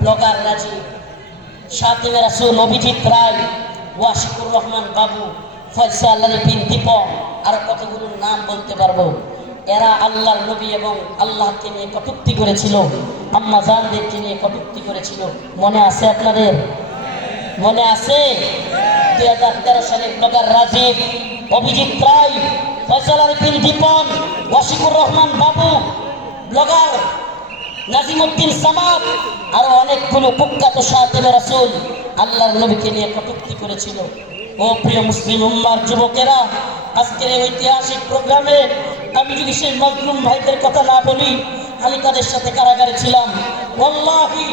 Blogger রাজি, শাতিমে রাসূল অভিজিৎ রায়, ওয়াশিকুর রহমান বাবু, ফয়সাল আলী বিন দীপক, আরো কতগুলো নাম বলতে পারবো। এরা আল্লাহর নবী এবং আল্লাহকে নিয়ে কটূক্তি করেছিল, আম্মা জানদেরকে নিয়ে কটূক্তি করেছিল। মনে আছে আপনাদের? মনে আছে? 2013 সালে ব্লগার রাজীব, অভিজিৎ রায়, ফয়সাল আলী বিন দীপক, ওয়াশিকুর রহমান বাবু, ব্লগার নাজিমউদ্দিন সামাদ, আরো অনেকগুলো কুখ্যাত শাতিমে রাসূল আল্লাহর নবীকে নিয়ে কটূক্তি করেছিল। ও প্রিয় মুসলিম উম্মার যুবকেরা, আজকের এই ঐতিহাসিক প্রোগ্রামে আমি যদি সেই মজলুম ভাইদের কথা না বলি, আমি তাদের সাথে কারাগারে ছিলাম। ওয়াল্লাহি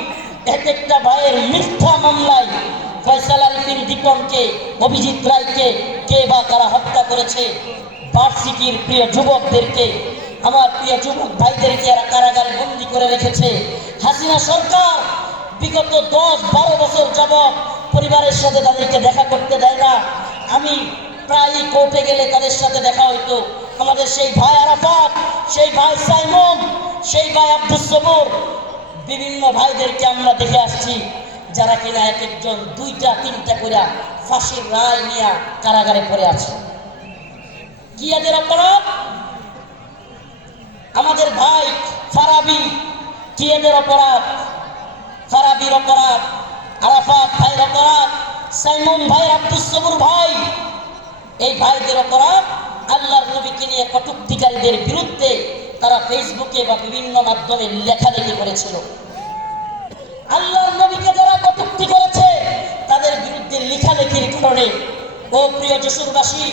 এক একটা ভাইয়ের মিথ্যা মামলায় ফয়সাল আলী বিন দীপনকে, অভিজিৎ রায়কে কে বা কারা হত্যা করেছে। ভার্সিটির প্রিয় যুবকদেরকে, আমার প্রিয় যুবক ভাইদেরকে এরা কারাগারে বন্দী করে রেখেছে। হাসিনা সরকার বিগত 10-12 বছর যাবৎ পরিবারের সাথে তাদেরকে দেখা করতে দেয় না। আমি প্রায়ই কোর্টে গেলে তাদের সাথে দেখা হইতো। আমাদের সেই ভাই আরাফাত, সেই ভাই সাইমন, সেই ভাই আব্দুস সবুর, বিভিন্ন ভাইদেরকে আমরা দেখে আসছি, যারা কিনা এক একজন 2টা-3টা করে ফাঁসির রায় নিয়ে কারাগারে পড়ে আছে। কি এদের অপরাধ? আমাদের ভাই ফারাবি, কি এদের অপরাধ? ফারাবির অপরাধ, আরাফাত ভাইয়ের অপরাধ, সাইমন ভাই, আব্দুস সবুর ভাই, এই ভাইদের অপরাধ আল্লাহর নবীকে নিয়ে কটূক্তিকারীদের বিরুদ্ধে তারা ফেসবুকে বা বিভিন্ন মাধ্যমে লেখালেখি করেছিল। আল্লাহর নবীকে যারা কটূক্তি করেছে তাদের বিরুদ্ধে লেখালেখির কারণে, ও প্রিয় যশোরবাসী,